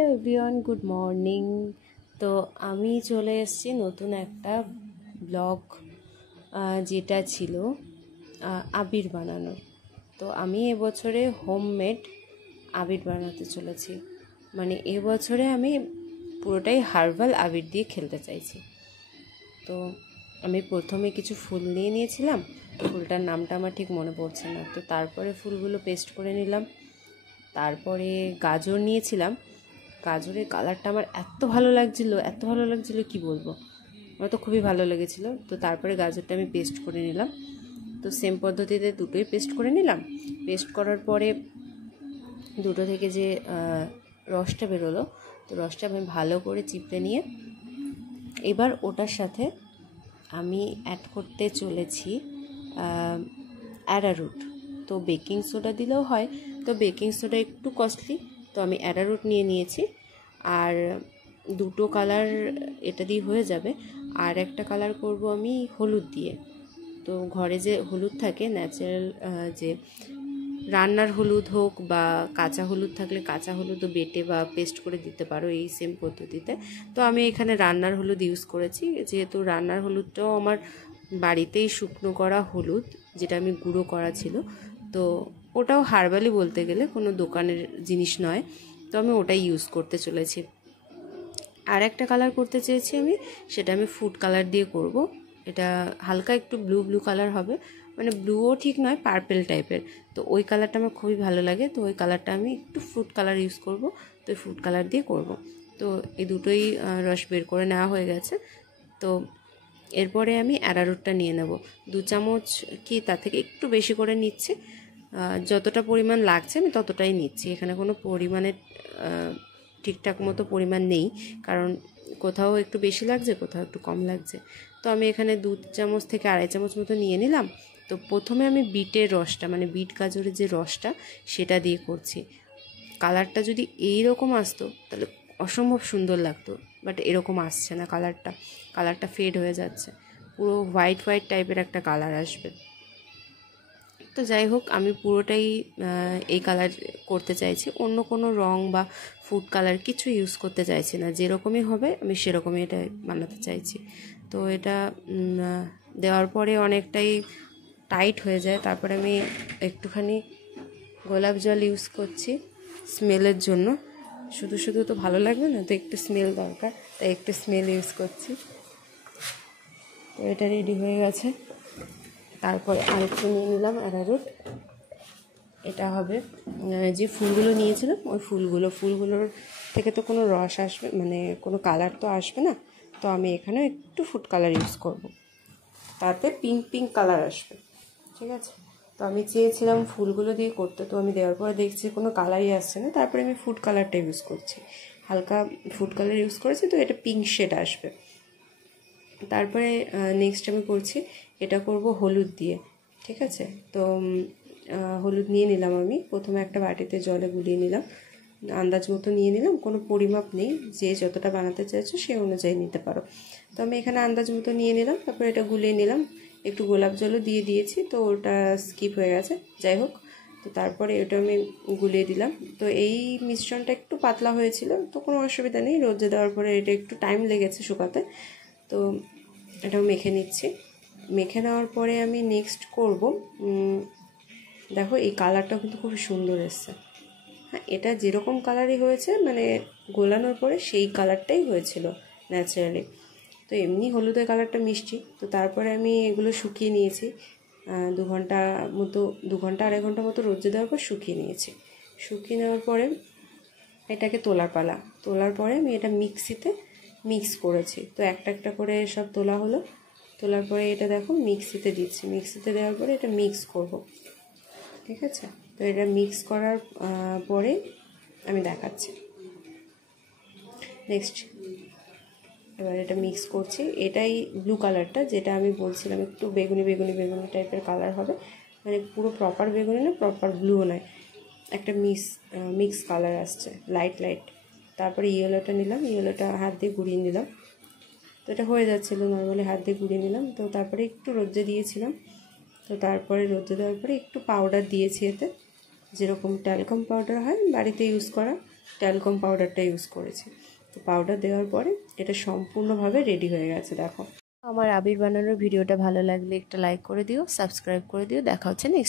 Hello everyone, good morning. তো আমি চলে এসেছি নতুন একটা ব্লগ, যেটা ছিল আবির বানানোর। তো আমি এবছরে হোমমেড আবির বানাতে চলেছি। মানে এবছরে আমি পুরোটাই হার্বাল আবির দিয়ে খেলতে চাইছি। তো আমি প্রথমে কিছু ফুল নিয়ে নিয়েছিলাম, ফুলটার নামটা আমার ঠিক মনে পড়ছে না। তো তারপরে ফুলগুলো পেস্ট করে নিলাম। তারপরে গাজর নিয়েছিলাম। গাজরের কালারটা আমার এত ভালো লাগছিলো কি বলবো, আমার তো খুবই ভালো লেগেছিলো। তো তারপরে গাজরটা আমি পেস্ট করে নিলাম। তো সেম পদ্ধতিতে দুটোই পেস্ট করে নিলাম। পেস্ট করার পরে দুটো থেকে যে রসটা বেরোলো, তো রসটা আমি ভালো করে চিপড়ে নিয়ে এবার ওটার সাথে আমি অ্যাড করতে চলেছি অ্যারারুট। তো বেকিং সোডা দিলেও হয়, তো বেকিং সোডা একটু কস্টলি, তো আমি অ্যারারুট নিয়ে নিয়েছি। আর দুটো কালার এটা দিয়ে হয়ে যাবে। আর একটা কালার করব আমি হলুদ দিয়ে। তো ঘরে যে হলুদ থাকে ন্যাচারাল, যে রান্নার হলুদ হোক বা কাঁচা হলুদ থাকলে কাঁচা হলুদও বেটে বা পেস্ট করে দিতে পারো এই সেম পদ্ধতিতে। তো আমি এখানে রান্নার হলুদ ইউজ করেছি, যেহেতু রান্নার হলুদটাও আমার বাড়িতেই শুকনো করা হলুদ, যেটা আমি গুঁড়ো করা ছিল। তো ওটাও হার্বালি বলতে গেলে, কোনো দোকানের জিনিস নয়। তো আমি ওটাই ইউজ করতে চলেছি। আর একটা কালার করতে চেয়েছি আমি, সেটা আমি ফুড কালার দিয়ে করব। এটা হালকা একটু ব্লু ব্লু কালার হবে, মানে ব্লুও ঠিক নয়, পার্পেল টাইপের। তো ওই কালারটা আমার খুবই ভালো লাগে, তো ওই কালারটা আমি একটু ফুড কালার ইউজ করব। তো ওই ফুড কালার দিয়ে করব। তো এই দুটোই রস বের করে নেওয়া হয়ে গেছে। তো এরপরে আমি অ্যারারুটটা নিয়ে নেব 2 চামচ, কি তার থেকে একটু বেশি করে নিচ্ছি। যতটা পরিমাণ লাগছে আমি ততটাই নিচ্ছি, এখানে কোনো পরিমাণের ঠিকঠাক মতো পরিমাণ নেই, কারণ কোথাও একটু বেশি লাগছে, কোথাও একটু কম লাগছে। তো আমি এখানে 2 চামচ থেকে 2.5 চামচ মতো নিয়ে নিলাম। তো প্রথমে আমি বিটের রসটা, মানে বিট গাজরের যে রসটা, সেটা দিয়ে করছি। কালারটা যদি এই রকম আসতো তাহলে অসম্ভব সুন্দর লাগতো, বাট এরকম আসছে না। কালারটা ফেড হয়ে যাচ্ছে, পুরো হোয়াইট টাইপের একটা কালার আসবে। তো যাই হোক, আমি পুরোটাই এই কালার করতে চাইছি, অন্য কোনো রং বা ফুড কালার কিছু ইউজ করতে চাইছি না। যেরকমই হবে আমি সেরকমই এটা বানাতে চাইছি। তো এটা দেওয়ার পরে অনেকটাই টাইট হয়ে যায়। তারপরে আমি একটুখানি গোলাপ জল ইউজ করছি স্মেলের জন্য। শুধু তো ভালো লাগবে না, তো একটু স্মেল দরকার, তাই একটু স্মেল ইউজ করছি। তো এটা রেডি হয়ে গেছে। তারপরে আরেকটু নিয়ে নিলাম অ্যারারুট। এটা হবে, যে ফুলগুলো নিয়েছিলাম ওই ফুলগুলোর থেকে তো কোনো রস আসবে, মানে কোনো কালার তো আসবে না। তো আমি এখানে একটু ফুড কালার ইউজ করব, তাতে পিঙ্ক কালার আসবে। ঠিক আছে। তো আমি চেয়েছিলাম ফুলগুলো দিয়ে করতে, তো আমি দেওয়ার পরে দেখছি কোনো কালারই আসছে না। তারপরে আমি ফুড কালারটা ইউজ করছি, হালকা ফুড কালার ইউজ করেছি, তো এটা পিঙ্ক শেড আসবে। তারপরে নেক্সট আমি করছি, এটা করব হলুদ দিয়ে। ঠিক আছে। তো হলুদ নিয়ে নিলাম আমি, প্রথমে একটা বাটিতে জলে গুলিয়ে নিলাম, আন্দাজ মতো নিয়ে নিলাম, কোনো পরিমাপ নেই, যে যতটা বানাতে চাইছো সেই অনুযায়ী নিতে পারো। তো আমি এখানে আন্দাজ মতো নিয়ে নিলাম, তারপরে এটা গুলিয়ে নিলাম। একটু গোলাপ জলও দিয়ে দিয়েছি, তো ওটা স্কিপ হয়ে গেছে, যাই হোক। তো তারপরে ওটা আমি গুলিয়ে দিলাম। তো এই মিশ্রণটা একটু পাতলা হয়েছিল, তো কোনো অসুবিধা নেই, রোদে দেওয়ার পরে এটা একটু টাইম লেগেছে শুকাতে। তো এটাও মেখে নিচ্ছি। মেখে নেওয়ার পরে আমি নেক্সট করব, দেখো এই কালারটাও কিন্তু খুব সুন্দর এসছে। হ্যাঁ, এটা যেরকম কালারই হয়েছে, মানে গোলানোর পরে সেই কালারটাই হয়েছিল ন্যাচারালি। তো এমনি হলুদের কালারটা মিষ্টি। তো তারপরে আমি এগুলো শুকিয়ে নিয়েছি 2 ঘন্টা মতো, 2 ঘন্টা 2.5 ঘন্টা মতো রোদে দেওয়ার পর শুকিয়ে নিয়েছি। শুকিয়ে নেওয়ার পরে এটাকে তোলার পালা। তোলার পরে আমি এটা মিক্সিতে মিক্স করেছি। তো একটা করে সব তোলা হলো। তোলার পরে এটা দেখো মিক্সিতে দিচ্ছি। মিক্সিতে দেওয়ার পরে এটা মিক্স করব। ঠিক আছে। তো এটা মিক্স করার পরে আমি দেখাচ্ছি নেক্সট। এবার এটা মিক্স করছি। এটাই ব্লু কালারটা, যেটা আমি বলছিলাম একটু বেগুনি টাইপের কালার হবে, মানে পুরো প্রপার বেগুনি না, প্রপার ব্লুও নয়, একটা মিক্স কালার আসছে, লাইট। তারপরে ইয়েলোটা নিলাম, ইয়েলোটা হাত দিয়ে গুঁড়িয়ে নিলাম। তো এটা হয়ে যাচ্ছিলো, নর্মালি হাত দিয়ে গুঁড়িয়ে নিলাম। তো তারপরে একটু রোদে দিয়েছিলাম। তো তারপরে রোদে দেওয়ার পরে একটু পাউডার দিয়েছি এতে, যেরকম ট্যালকাম পাউডার হয় বাড়িতে ইউজ করা, ট্যালকম পাউডারটা ইউজ করেছি। তো পাউডার দেওয়ার পরে এটা সম্পূর্ণভাবে রেডি হয়ে গেছে। দেখো, আমার আবির বানানোর ভিডিওটা ভালো লাগলে একটা লাইক করে দিও, সাবস্ক্রাইব করে দিও। দেখা হচ্ছে নেক্সট